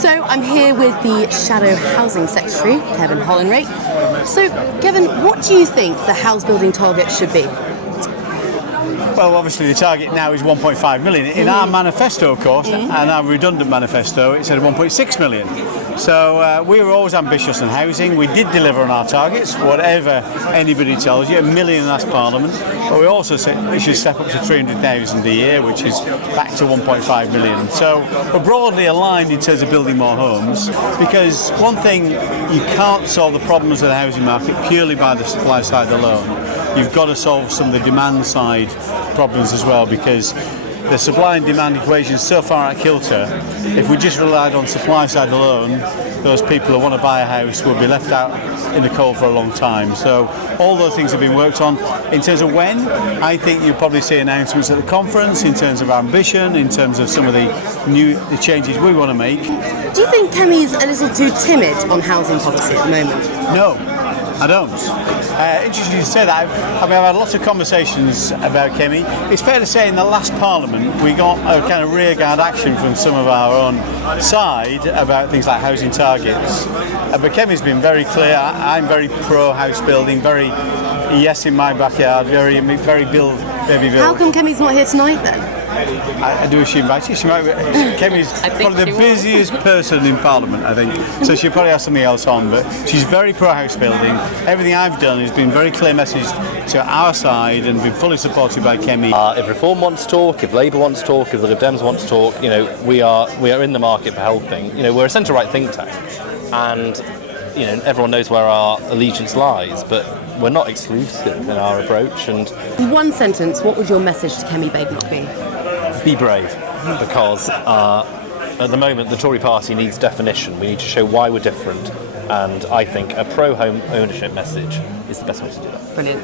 So I'm here with the Shadow Housing Secretary, Kevin Hollinrake. So, Kevin, what do you think the house building target should be? Well, obviously the target now is 1.5 million. In our manifesto, of course, and our redundant manifesto, it said 1.6 million. So we were always ambitious in housing. We did deliver on our targets, whatever anybody tells you, 1 million last Parliament. But we also said we should step up to 300,000 a year, which is back to 1.5 million. So we're broadly aligned in terms of building more homes, because one thing, you can't solve the problems of the housing market purely by the supply side alone. You've got to solve some of the demand side problems as well, because the supply and demand equation is so far at kilter. If we just relied on supply side alone, those people who want to buy a house will be left out in the cold for a long time. So all those things have been worked on. In terms of when, I think you'll probably see announcements at the conference in terms of ambition, in terms of some of the changes we want to make. Do you think Kemi's a little too timid on housing policy at the moment? No, I don't. Interesting you say that. I've had lots of conversations about Kemi. It's fair to say in the last Parliament we got a kind of rearguard action from some of our own side about things like housing targets. But Kemi's been very clear. I'm very pro house building, very yes in my backyard, very build, baby build. How come Kemi's not here tonight then? I do she invite you. She might be. Kemi's probably the busiest person in Parliament, I think. So she'll probably have something else on. But she's very pro house building. Everything I've done has been very clear message to our side and been fully supported by Kemi. If Reform wants to talk, if Labour wants to talk, if the Lib Dems want to talk, we are in the market for helping. We're a centre-right think tank, and everyone knows where our allegiance lies, but we're not exclusive in our approach. And In one sentence, what would your message to Kemi Badenoch be? be brave, because at the moment the Tory party needs definition. We need to show why we're different, and I think a pro-home ownership message is the best way to do that. Brilliant.